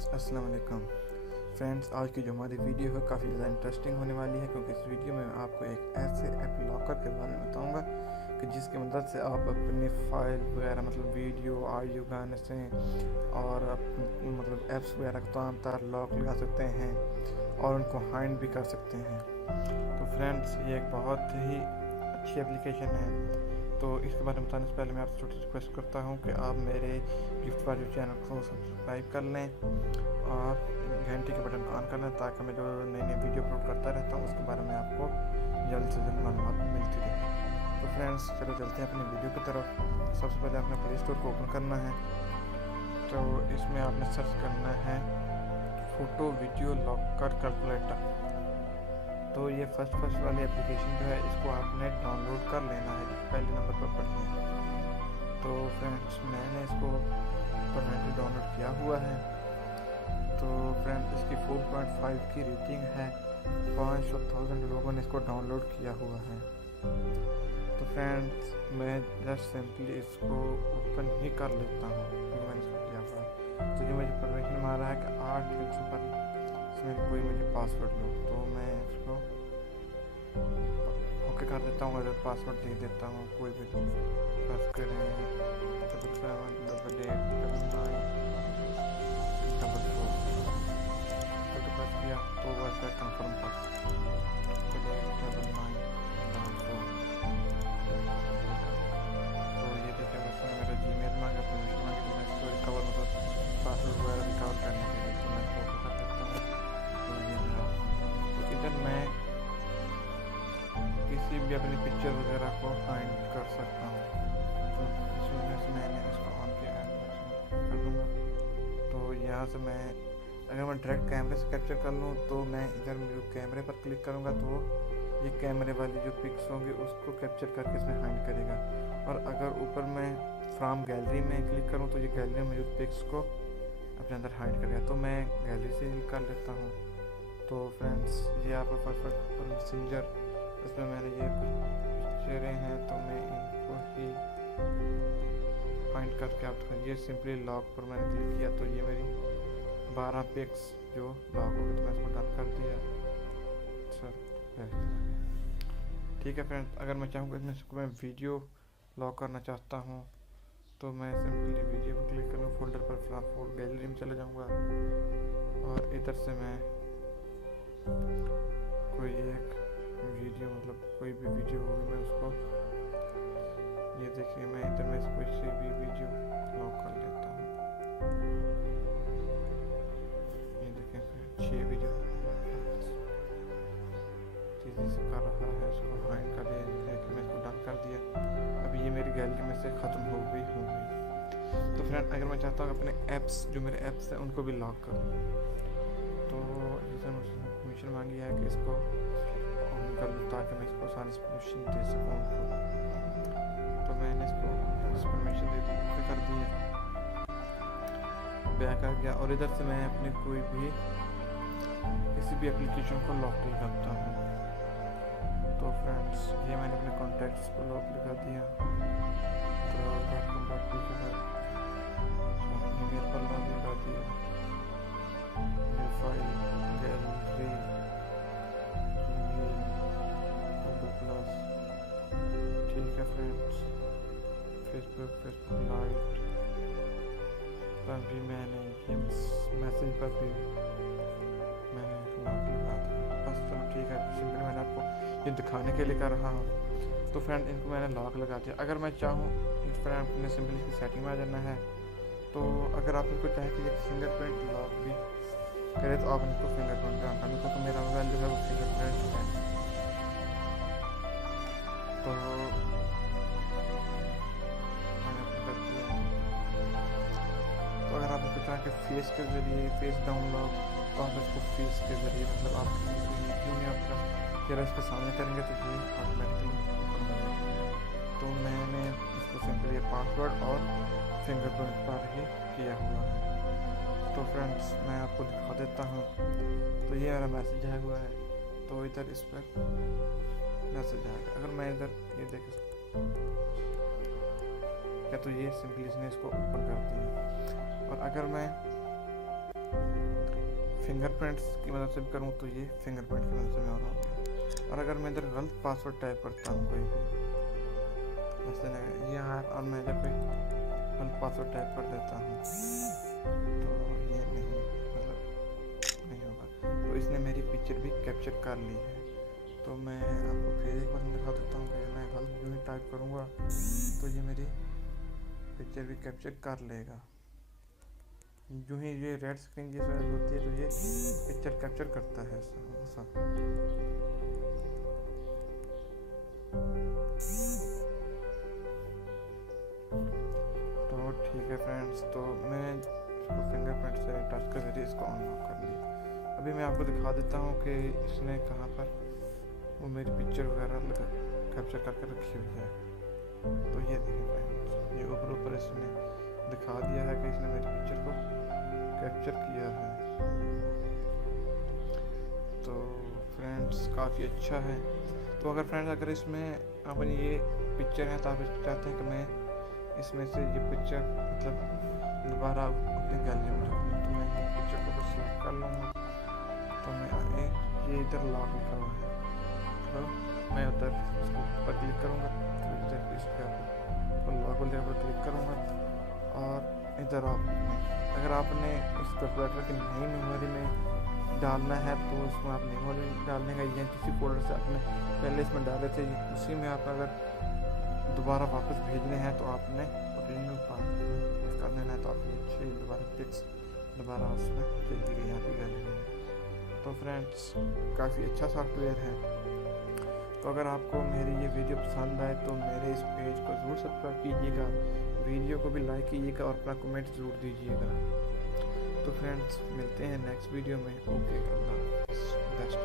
अस्सलाम वालेकुम फ्रेंड्स। आज की जो हमारी वीडियो है काफ़ी ज़्यादा इंटरेस्टिंग होने वाली है, क्योंकि इस वीडियो में मैं आपको एक ऐसे ऐप लॉकर के बारे में बताऊंगा कि जिसकी मदद से आप अपने फाइल वगैरह मतलब वीडियो ऑडियो गाने से और मतलब ऐप्स वगैरह का तमाम तार लॉक लगा सकते हैं और उनको हाइड भी कर सकते हैं। तो फ्रेंड्स, ये एक बहुत ही अच्छी एप्लीकेशन है। तो इसके बारे में बताने से पहले मैं आपसे छोटी रिक्वेस्ट करता हूँ कि आप मेरे गिफ्ट वाले चैनल को सब्सक्राइब कर लें और घंटी के बटन को ऑन कर लें, ताकि मैं जो नई नई वीडियो अपलोड करता रहता हूँ उसके बारे में आपको जल्द से जल्द मालूमात मिलती रहे। तो फ्रेंड्स, चलो चलते हैं अपनी वीडियो की तरफ। सबसे पहले आपने प्ले स्टोर को ओपन करना है। तो इसमें आपने सर्च करना है फ़ोटो वीडियो लॉकर कैलकुलेटर। तो ये फर्स्ट वाली एप्लीकेशन जो है इसको आपने डाउनलोड कर लेना है, पहले नंबर पर पढ़िए। तो फ्रेंड्स, मैंने इसको परमानेंटली डाउनलोड किया हुआ है। तो फ्रेंड्स, इसकी 4.5 की रेटिंग है, 500,000 लोगों ने इसको डाउनलोड किया हुआ है। तो फ्रेंड्स, मैं जस्ट सिंपली इसको ओपन ही कर लेता हूँ क्योंकि मैंने इसको किया हुआ है। तो ये मुझे परमिशन मार रहा है कि 8 दिन पर इसमें कोई मुझे पासवर्ड लो, तो मैं इसको ओके कर देता हूँ। अगर पासवर्ड दे देता हूँ कोई भी, बस करें 7779944 तो बस किया तो बस कंफर्म कर 79944। तो ये देखिए, बस मेरा जीमेल मांगा, परमिशन मांगी, तो मैं इसको रिकवर मतलब पासवर्ड वगैरह रिकवर करने के लिए तो मैं इसको ओके कर देता हूँ। तो ये मेरा, तो इधर मैं किसी भी अपनी पिक्चर वगैरह को फाइंड कर सकता हूँ। तो इस वजह से मैंने इसको ऑन किया है, कर दूँगा। तो यहाँ से मैं अगर मैं डायरेक्ट कैमरे से कैप्चर कर लूँ तो मैं इधर जो कैमरे पर क्लिक करूँगा तो ये कैमरे वाली जो पिक्स होंगी उसको कैप्चर करके इसमें हाइड करेगा। और अगर ऊपर मैं फ्रॉम गैलरी में क्लिक करूँ तो ये गैलरी में मौजूद पिक्स को अपने अंदर हाइड करेगा। तो मैं गैलरी से ही कर लेता हूँ। तो फ्रेंड्स, ये आपका परफेक्ट मैसेंजर, इसमें मैंने ये कुछ पिक्चरें हैं तो मैं इनको ही फाइंड करके आप ये सिंपली लॉक पर मैंने क्लिक किया तो ये मेरी 12 पिक्स जो लॉक हो गई। तो मैं इसको डन कर दिया। ठीक है फ्रेंड्स, अगर मैं चाहूँगा इसमें इसको मैं वीडियो लॉक करना चाहता हूँ तो मैं सिंपली वीडियो पर क्लिक करूँगा, फोल्डर पर फोल्डर गैलरी में चले जाऊँगा और इधर से मैं कोई एक वीडियो मतलब कोई भी वीडियो होगी मैं उसको, ये देखिए मैं इधर में कोई सी भी वीडियो लॉक कर लेता हूँ। ये देखें 6 वीडियो तेज़ी से कर रहा है, इसको हाइड कर दिया। देखिए मैं इसको डन कर दिया। अभी ये मेरी गैलरी में से ख़त्म हो गई। तो फ्रेंड, अगर मैं चाहता हूँ अपने ऐप्स जो मेरे ऐप्स हैं उनको भी लॉक करूँ, तो जैसे मुझे परमिशन मांगी है कि इसको ऑन कर दूँ ताकि मैं इसको सारी परमिशन दे सकूँ उनको। तो मैंने इसको परमिशन दे दी, कर दी, बैक आ गया। और इधर से मैं अपनी कोई भी किसी भी एप्लीकेशन को लॉक नहीं करता हूँ। तो फ्रेंड्स, ये मैंने अपने कॉन्टैक्ट्स को लॉक लगा दिया। तो ईमेल पर लॉक लगा दिया, फाइल गैलरी प्लस, ठीक है फ्रेंड्स। फेसबुक लाइट पर भी मैंने ये मैसेज पर भी मैंने लॉक लगा दिया। बस चलो ठीक है, सिंपल मैंने आपको ये दिखाने के लिए कर रहा हूँ। तो फ्रेंड, इनको मैंने लॉक लगा दिया। अगर मैं चाहूँ फ्रेंड अपने सिंपली इसकी सेटिंग में आ जाना है। तो अगर आप इसको चाहें कि ये फिंगरप्रिंट लॉक भी करे तो आप इसको फिंगरप्रिंट लॉक कर लो, क्योंकि मेरा मोबाइल जो है वो फिंगरप्रिंट है। तो मैंने कर दिया। तो अगर आप इसको चाहें कि फेस के ज़रिए फेस डाउनलोड, तो आप इसको फेस के ज़रिए मतलब आप वीडियो में अपना चेहरा इसके सामने करेंगे तो ये ऑटोमेटिकली ओपन हो जाएगा। तो मैंने इसको सिंपली पासवर्ड और फिंगरप्रिंट पर ही किया हुआ है। तो फ्रेंड्स, मैं आपको दिखा देता हूँ। तो ये मेरा मैसेज आया हुआ है, तो इधर इस पर मैसेज आएगा। अगर मैं इधर ये देख क्या, तो ये सिंपली इसने इसको ओपन कर दिया। और अगर मैं फिंगरप्रिंट्स की मदद से भी करूँ तो ये फिंगरप्रिंट की मदद से मैं हो गया। और अगर मैं इधर गलत पासवर्ड टाइप करता हूँ कोई भी, जैसे यहाँ, और मैं इधर पे गलत पासवर्ड टाइप कर देता हूँ तो ये नहीं, मतलब नहीं होगा। तो इसने मेरी पिक्चर भी कैप्चर कर ली है। तो मैं आपको फिर एक बार दिखा देता हूँ कि मैं गलत यूँ टाइप करूँगा तो ये मेरी पिक्चर भी कैप्चर कर लेगा। जो ही ये रेड स्क्रीन जैसा होती है तो ये पिक्चर कैप्चर करता है ऐसा। तो ठीक है फ्रेंड्स, तो मैंने इसको फिंगरप्रिंट से टच के जरिए इसको अनलॉक कर लिया। अभी मैं आपको दिखा देता हूँ कि इसने कहाँ पर वो मेरी पिक्चर वगैरह कैप्चर करके रखी हुई है। तो ये देखिए फ्रेंड्स, ये ऊपर इसने दिखा दिया है कि इसने मेरी पिक्चर को कैप्चर किया है। तो फ्रेंड्स काफ़ी अच्छा है। तो अगर फ्रेंड्स अगर इसमें अपनी ये पिक्चर है तो आप चाहते हैं कि मैं इसमें से ये पिक्चर मतलब दोबारा अपनी गैलरी में रखूँ, तो मैं ये पिक्चर को सिलेक्ट कर लूँगा। तो मैं ये इधर लॉक लिखा हुआ है, तो मैं उधर इसको पर क्लिक करूँगा, तो इधर इस पर लॉक वाले पर क्लिक करूँगा और इधर अगर आपने इस कैलकुलेटर की नई मेमोरी में डालना है तो उसमें आप मेमोरी डालने का या किसी फोल्डर से आपने पहले इसमें डाले थे उसी में आप अगर दोबारा वापस भेजने हैं तो आपने रिन्यू कर लेना है। तो आप ये दोबारा पिक्स दोबारा उसमें भेज दी गई यहाँ पे गैलरी में। तो फ्रेंड्स काफ़ी अच्छा सॉफ्टवेयर है। तो अगर आपको मेरी ये वीडियो पसंद आए तो मेरे इस पेज को ज़रूर सब्सक्राइब कीजिएगा, वीडियो को भी लाइक कीजिएगा और अपना कमेंट ज़रूर दीजिएगा। तो फ्रेंड्स मिलते हैं नेक्स्ट वीडियो में। ओके, अल्लाह बेस्ट।